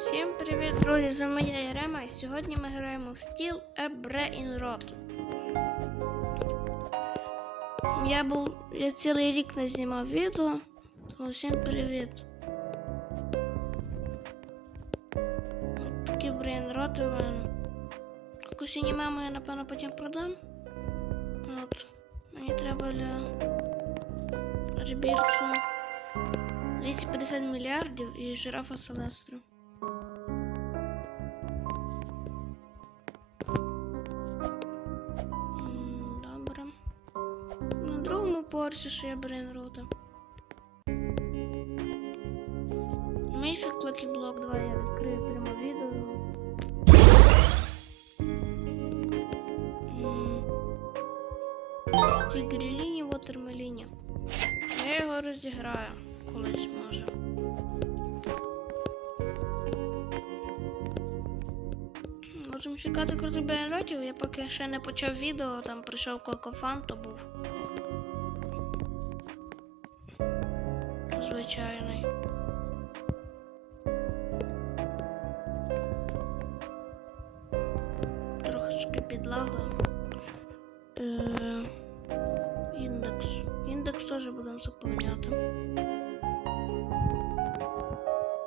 Всім привіт, друзі! З вами я Ярема, і сьогодні ми граємо в стіл A Brain Rot. Я був. Я цілий рік не знімав відео, тому всім привіт. Такі Rot у мене. Якусь анімаму я напевно потім продам. От. Мені треба для ребірцу 250 мільярдів і жирафа Селестру. Поверсі ще є брейнрота. Мейфік Block 2 я відкрию прямо відео. Тігріліні Watermelіні. Я його розіграю колись може. Можемо чекати крутих брейнротів, я поки ще не почав відео, там прийшов Кокофан, то був. Підлагою. Е, індекс. Індекс теж будемо заповняти.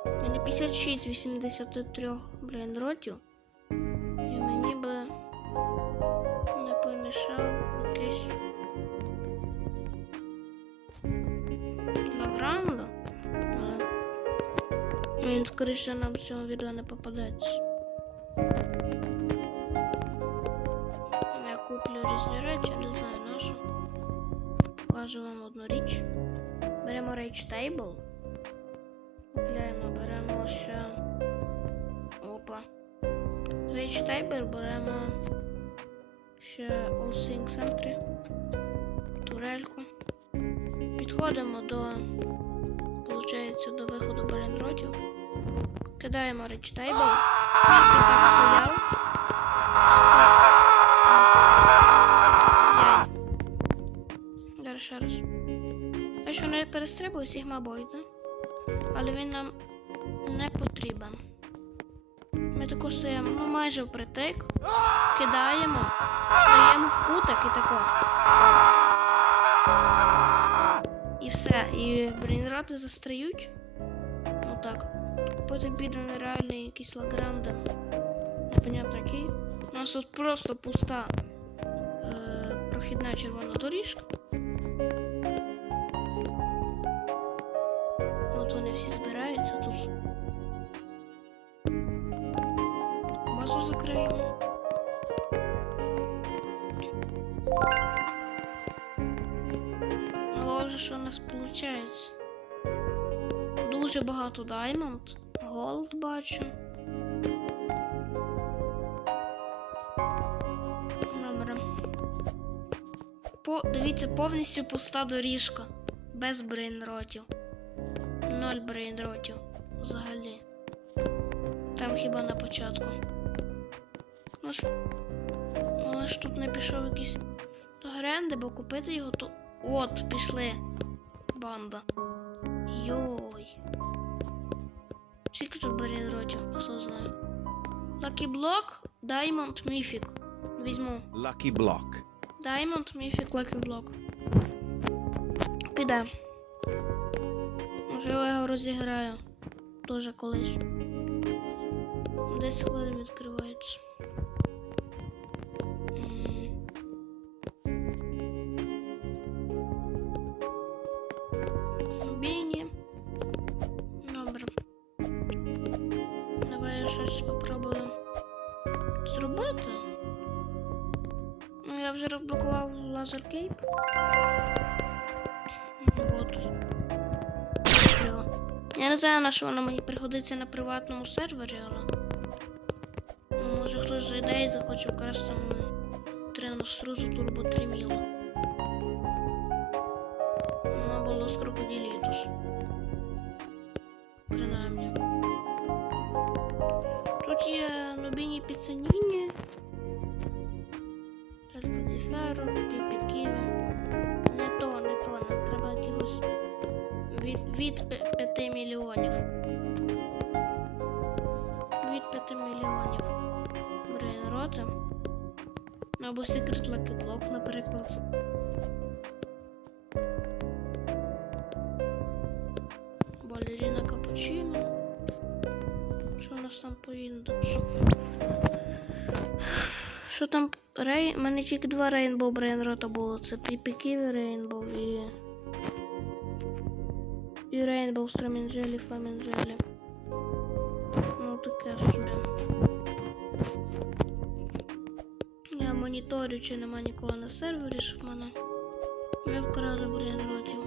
У мене 56 з 83 брейнротів. І мені би не помішав якийсь Лагранда. Але він скоріше нам в цьому відео не попадеться. Різні речі, не знаю нашу. Покажу вам одну річ. Беремо Rage Table. Купляємо, беремо ще. Опа. Rage Table беремо ще All Things Entry. Турельку. Підходимо до. Получається до виходу брейнротів. Кидаємо Rage Table. Щоб він так стояв. Яй. Що не перестрибую Sigma Boy, да? Але він нам не потрібен. Ми тако стоїмо, ну майже впритик, кидаємо, стаємо в кутик і тако. І все. І брейнроти застряють. Отак. Потім піде нереальний якийсь лагранди. Непонятно який. У нас тут просто пуста е, прохідна червона доріжка. От вони всі збираються тут. Базу закриємо. Боже, що у нас виходить? Дуже багато Diamond. Голд бачу. Добре. По, дивіться, повністю пуста доріжка. Без брейнротів. Ноль брейнротів. Взагалі. Там хіба на початку. Ну ж. Але ж тут не пішов якийсь до гренди, бо купити його тут. От, пішли. Банда. Йой. Скільки тут брейнротів, хто знає. Lucky Block, Diamond, Mythic. Візьму. Lucky Block. Diamond, Mythic, Lucky Block. Піде. Можливо, я його розіграю. Тоже колись. Десь хвилин відкривається. М. Біні. Добре. Давай я щось спробую зробити. Ну, я вже розблокував лазер кейп. Вот. Я не знаю, на що вона мені пригодиться на приватному сервері, але. Може хтось зайде і захоче вкрасти мою тренострузу Turbo 3 Міло. Вона була з крокодилітус. Принаймні. Тут є Нубіні Піцаніні. Дельфедіферо, Піпі Ківі. Не то, не то, треба якихось від, від 5 мільйонів. Від 5 мільйонів. Брейн рота. Або Secret Lucky Block, наприклад. Балерина Капучино. Що у нас там повинно? Що там рей? У мене тільки два Рейнбоу брейнрота було. Це Піпіків і Рейнбоу і... І Рейнбоу Стромінджелі, Фламінджелі. Ну таке собі. Я моніторю, чи нема нікого на сервері, щоб мене не вкрали брейнротів.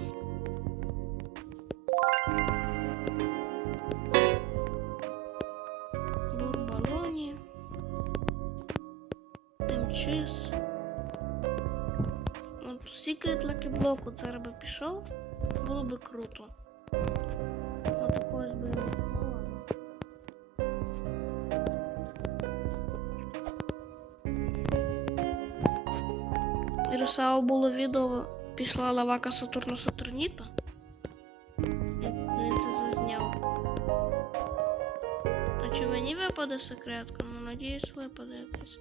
Бурбалоні. Тимчис. От Block от зараз би пішов. Було би круто. Іросао було відео, пішла лавака Сатурну Сатурніта. Він це зазняв. А чи мені випаде секретка? Ну, надіюсь, випаде якась.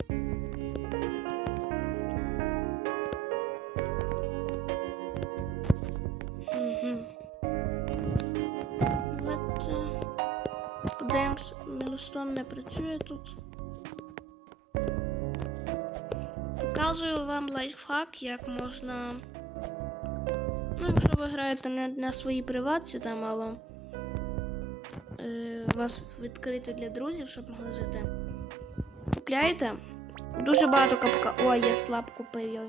Подивимось, Мілостон не працює тут. Показую вам лайфхак, як можна. Ну, якщо ви граєте не на своїй приватці, там, а вам е, вас відкрито для друзів, щоб могли зайти. Купляєте дуже багато капка. Ой, я слаб купив його.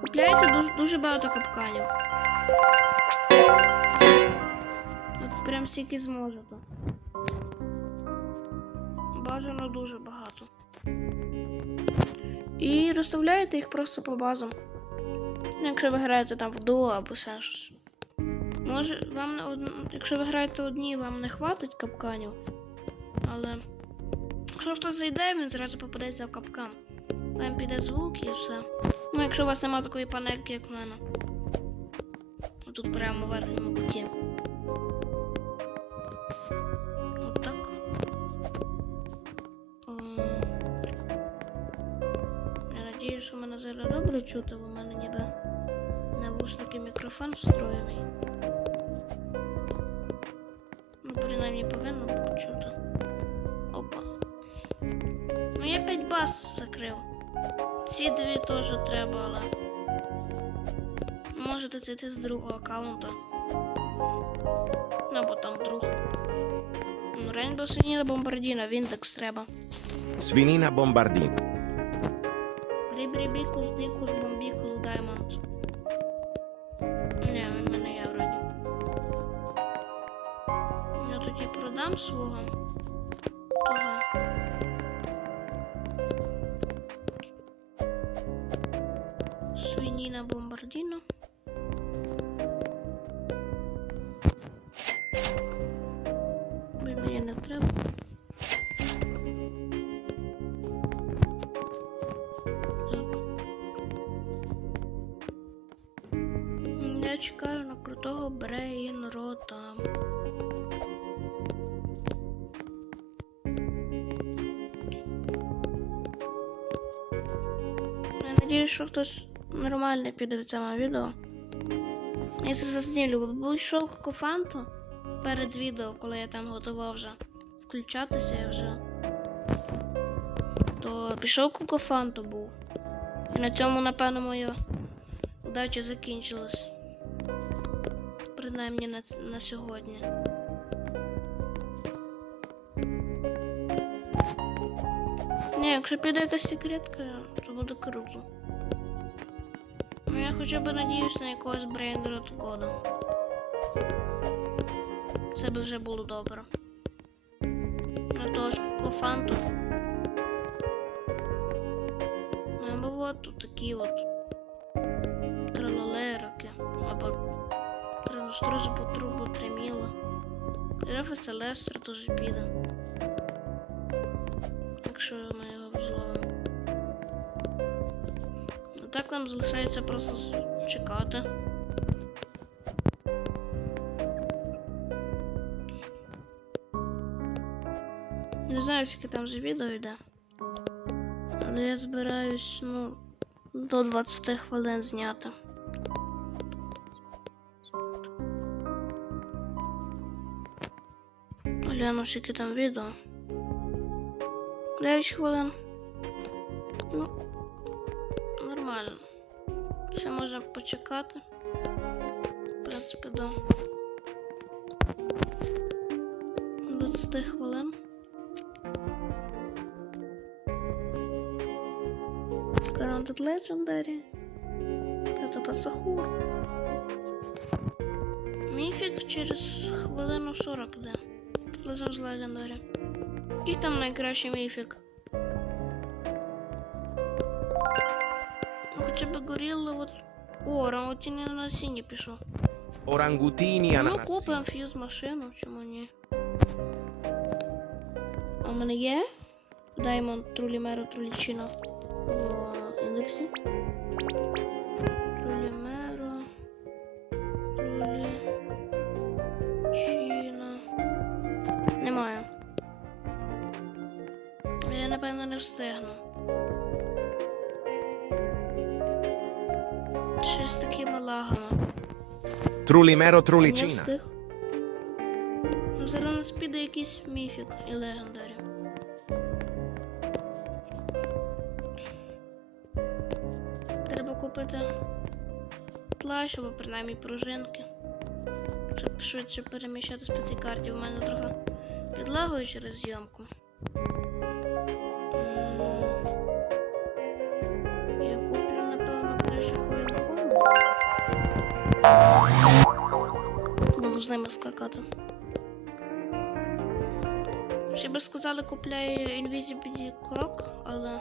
Купляєте дуже, дуже багато капканів. От прям скільки зможете. Бажано дуже багато. І розставляєте їх просто по базам. Ну, Якщо ви граєте там в дуо або ще щось. Може, вам не од... якщо ви граєте одні, вам не хватить капканів. Але якщо хтось зайде, він зразу попадеться в капкан. Вам піде звук і все. Ну, якщо у вас немає такої панельки, як в мене. Тут прямо в верхньому куті. Зараз добре чути, бо в мене ніби навушники мікрофон встроєний. Ну, принаймні повинно було. Опа. Ну я 5 баз закрив. Ці дві теж треба, але. Можете зайти з другого аккаунта. Або там друг. Рейнбо Синіна Бомбардіна, в індекс треба. Svinina Bombardino. Рібрібікус, дикус, бомбікус, даймонд. Не, він мене є вроді. Я тоді продам свого. Чекаю на крутого брейнрота. Я надіюсь, що хтось нормально піде моє відео. Я це заснілю, бо був йшов кофанту перед відео, коли я там готував вже включатися я вже. То пішов кукофанту був. І на цьому, напевно, моя удача закінчилась. Принаймні на, на сьогодні. Ні, якщо піде якась секретка, то буде круто. Ну я хоча б надіюсь на якогось брейндера кода. Це би вже було добре. На того ж кофанту. Ну, Або от такі от транструзу по трубу треміла. І Рефа Селестра теж піде. Якщо ми його взловимо. Ну так нам залишається просто чекати. Не знаю, скільки там вже відео йде. Але я збираюсь, ну, до 20 хвилин зняти. Гляну, скільки там відео. 9 хвилин. Ну, нормально. Ще можна почекати. В принципі, до 20 хвилин. Granted Legendary. Это та Сахур. Міфік через хвилину 40 де. Разом з Legendary. Який там найкращий міфік? Ну, хоча б горілла от. О, Рамутіні на сіні пішов. Orangutini Ну, ananassi. купимо фьюз машину, чому ні? А в мене є Diamond Трулімеро Трулічино в індексі. Трулімеро. Напевно не встигну. Щось з такими лагами. Trulimero Не Trulicina. встиг. Ну, зараз у нас піде якийсь міфік і легендарі. Треба купити плащ або принаймні пружинки. Щоб швидше переміщатися по цій карті. У мене трохи підлагою через зйомку. Я куплю, напевно, краще коїлком. Буду з ними скакати. Ще би сказали, купляю Invisibility Croc, але.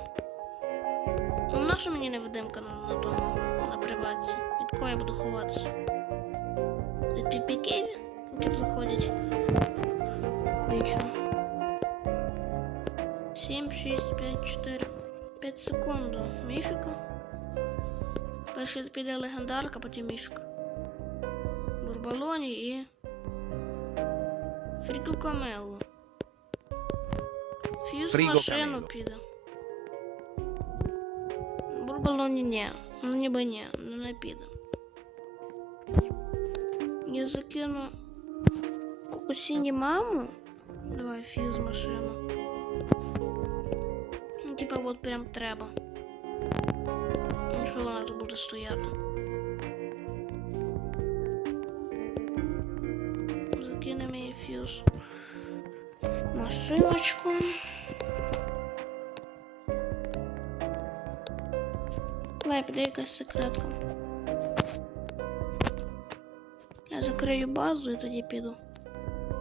Ну, наша мені невидимка на, на тому, на приватці. Від кого я буду ховатися? Від піпіків, які заходять вічно. 7, 6, 5, 4, 5 секунд. Міфіка. Перший піде легендарка, потім міфіка. Бурбалоні і. Фріку Камелу. Фьюз Фріго машину Камелу. піде. Бурбалоні ні. Ну ніби ні, ну не піде. Я закину Кокосіні маму. Давай фьюз машину. Типа от прям треба. Ну що вона тут буде стояти? Закинемо її фьюз. Машиночку. Давай, піде якась секретка. Я закрию базу і тоді піду.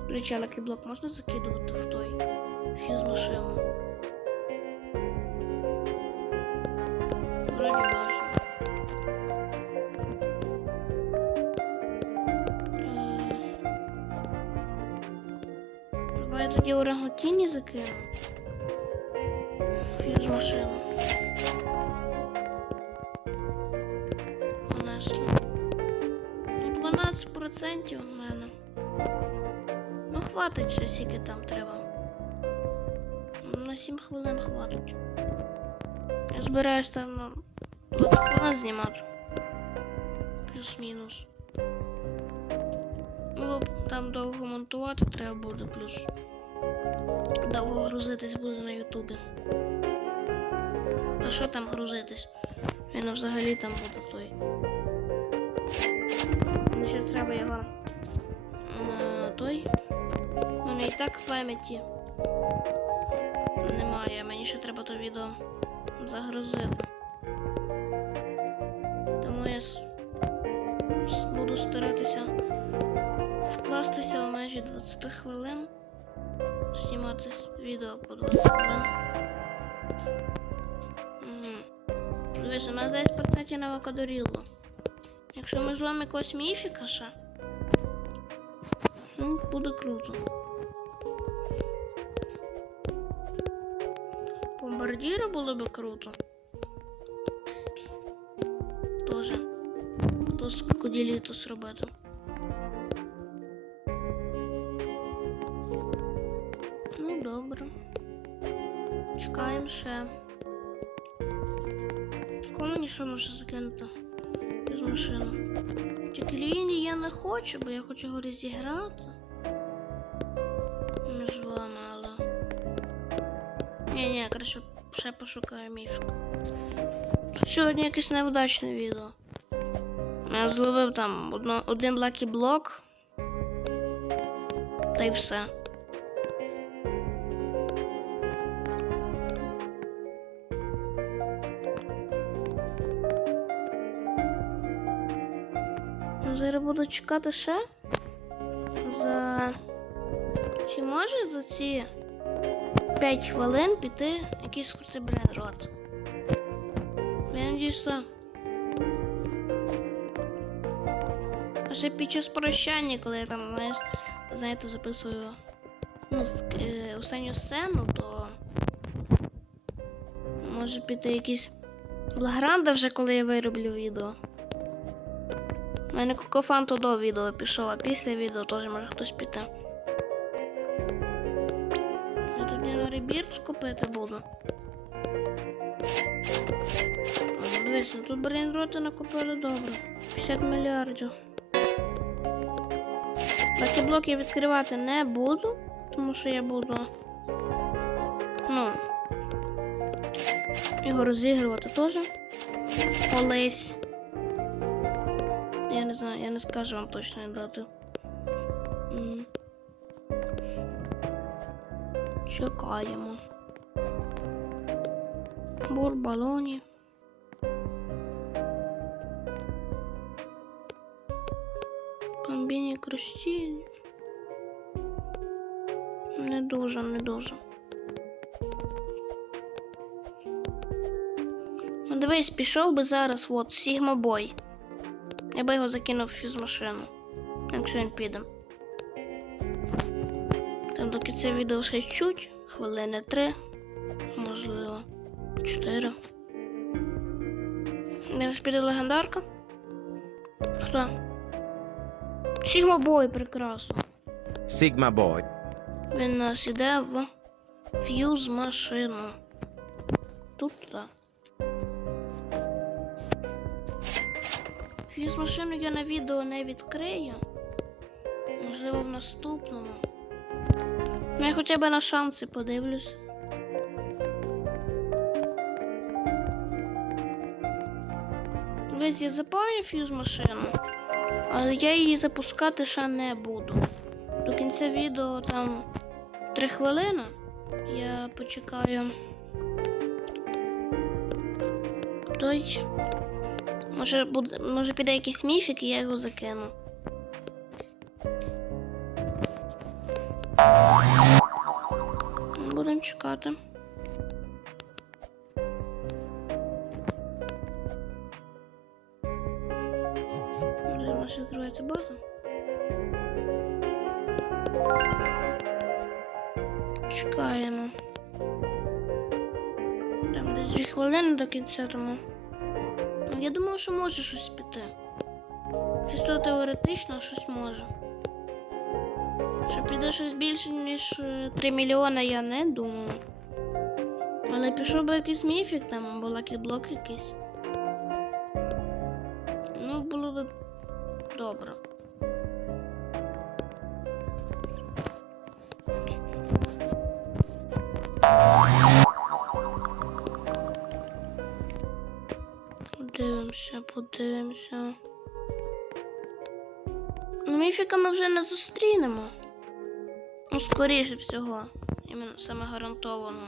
Речі, але блок можна закидувати в той фьюз машину? Тоді орангутіні закину. Фьюз машину. Понесли. Ну, 12% у мене. Ну, хватить ще скільки там треба. На 7 хвилин хватить. Я збираюсь там на 20 хвилин знімати. Плюс-мінус. Ну, там довго монтувати треба буде, плюс. Довго грузитись буде на Ютубі. А що там грузитись? Він взагалі там буде той. Мені ще треба його на той. У мене і так пам'яті немає. Мені ще треба то відео загрузити. Тому я буду старатися вкластися в межі 20 хвилин. Знімати відео по 20 хвилин. Дивись, у нас 10% на вакадорілло. Якщо ми зловимо якогось міфіка ще, ну, буде круто. Бомбардіра було би круто. Тоже. То з крокодиліту зробити. Добре. Чекаємо ще. Коли мені що може закинути з машину. Тільки лінії я не хочу, бо я хочу його розіграти. Між вами, але. Ні, ні, краще ще пошукаю міфку. Сьогодні якесь невдачне відео. Я зловив там одно, один лакі блок. Та й все. Зараз буду чекати ще. За. Чи може за ці 5 хвилин піти якийсь крутий брейнрот? Я надіюсь. А ще під час прощання, коли я там, знаєте, записую ну, е, останню сцену, то може піти якийсь Лагранда вже, коли я вироблю відео. У мене Кокофанто до відео пішов, а після відео теж може хтось піти. Я тоді на ребірц купити буду. А, Дивись, ну тут брейнроти накупили добре. 50 мільярдів. Такі блоки я відкривати не буду, тому що я буду. Ну. Його розігрувати теж. Колись. Знаю, я не скажу вам точної дати. Чекаємо. Бурбалоні. Бомбіні крустілі. Не дуже, не дуже. Ну дивись, пішов би зараз, от, Сігма Бой. Я би його закинув в фізмашину, якщо він піде. Там доки це відео ще чуть, хвилини три, можливо, чотири. Зараз піде легендарка. Хто? Сігма Бой, прекрасно. Sigma Boy. Він нас іде в фьюз машину. Тут так. Фьюз машину я на відео не відкрию. Можливо, в наступному. Ну, я хоча б на шанси подивлюсь. Весь я заповню фьюз машину, але я її запускати ще не буду. До кінця відео там 3 хвилини. Я почекаю. Той. Може, буде, може піде якийсь міфік, і я його закину. Будемо чекати. Може, у нас відкривається база. Чекаємо. Там десь дві хвилини до кінця тому. Я думаю, що може щось піти. Чисто теоретично щось може. Що піде щось більше, ніж е, 3 мільйона, я не думаю. Але пішов би якийсь міфік там, або лакіблок якийсь. Подивимося. Ну, міфіка ми вже не зустрінемо. Ну, скоріше всього. Іменно саме гарантовано.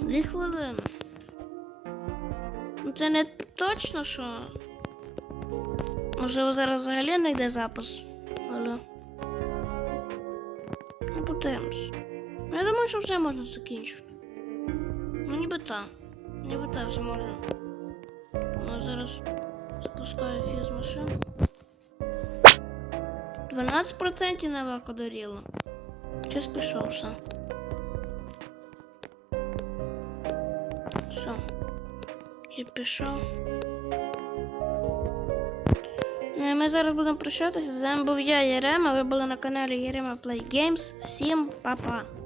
Дві хвилини. Це не точно, що. Можливо, зараз взагалі не йде запис. Але. Ну, подивимось. Я думаю, що вже можна закінчити. Ну, ніби так. Ніби так вже можна. Ну, зараз запускаю фіз машину. 12% на ваку доріло. Час пішов все. Все. Я пішов. Ну, і ми зараз будемо прощатися. З вами був я, Єрема. Ви були на каналі Єрема Play Games. Всім па-па!